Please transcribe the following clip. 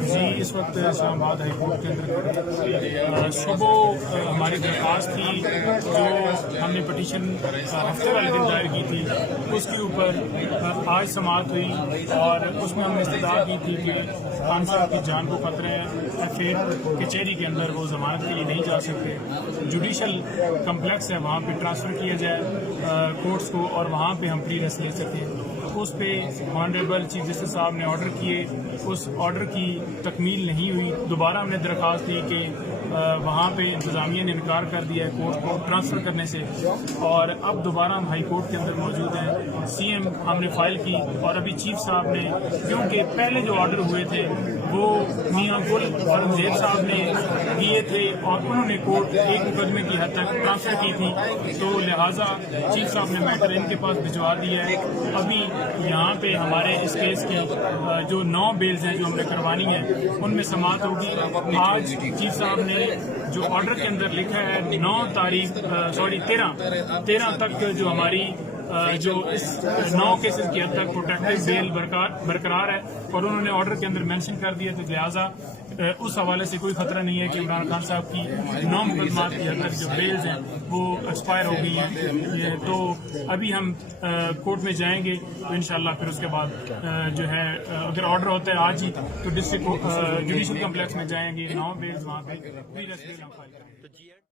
جی اس وقت اسلام آباد high court کے اندر صبح ہماری درخواست تھی جو ہم نے پٹیشن ہفتے والے دن دائر کی تھی، اس کے اوپر آج سماعت ہوئی اور اس میں ہم نے استدعا کی تھی کہ خان صاحب کی جان کو خطرہ ہے، پھر کچہری کے اندر وہ ضمانت کے لیے نہیں جا سکتے، جوڈیشل کمپلیکس ہے وہاں پہ ٹرانسفر کیا جائے کورٹس کو اور وہاں پہ ہم پری ریسٹ لے سکتے ہیں۔ اس پہ آنریبل چیف جسٹس صاحب نے آرڈر کیے، اس آرڈر کی تکمیل نہیں ہوئی، دوبارہ ہم نے درخواست دی کہ وہاں پہ انتظامیہ نے انکار کر دیا ہے کورٹ کو ٹرانسفر کرنے سے، اور اب دوبارہ ہم ہائی کورٹ کے اندر موجود ہیں۔ سی ایم ہم نے فائل کی اور ابھی چیف صاحب نے، کیونکہ پہلے جو آرڈر ہوئے تھے وہ میاں گل اورنگزیب صاحب نے دیے تھے اور انہوں نے کورٹ ایک مقدمے کی حد تک ٹرانسفر کی تھی، تو لہٰذا چیف صاحب نے میٹر ان کے پاس بھجوا دیا ہے۔ ابھی یہاں پہ ہمارے اس کیس کی جو 9 بیلز ہیں جو ہم نے کروانی ہیں ان میں سماعت ہوگی۔ آج چیف صاحب نے جو آرڈر کے اندر لکھا ہے 13 تک جو ہماری جو اس 9 کیسز کی حد تک پروٹیکٹڈ بیل برقرار ہے، اور انہوں نے آرڈر کے اندر مینشن کر دیا، تو لہٰذا اس حوالے سے کوئی خطرہ نہیں ہے کہ عمران خان صاحب کی 9 مقدمات کی حد تک جو بیلز ہیں وہ ایکسپائر ہو گئی ہیں۔ تو ابھی ہم کورٹ میں جائیں گے تو انشاءاللہ پھر اس کے بعد جو ہے اگر آرڈر ہوتا ہے آج ہی تو ڈسٹرکٹ جوڈیشل کمپلیکس میں جائیں گے، 9 بیلز وہاں پہ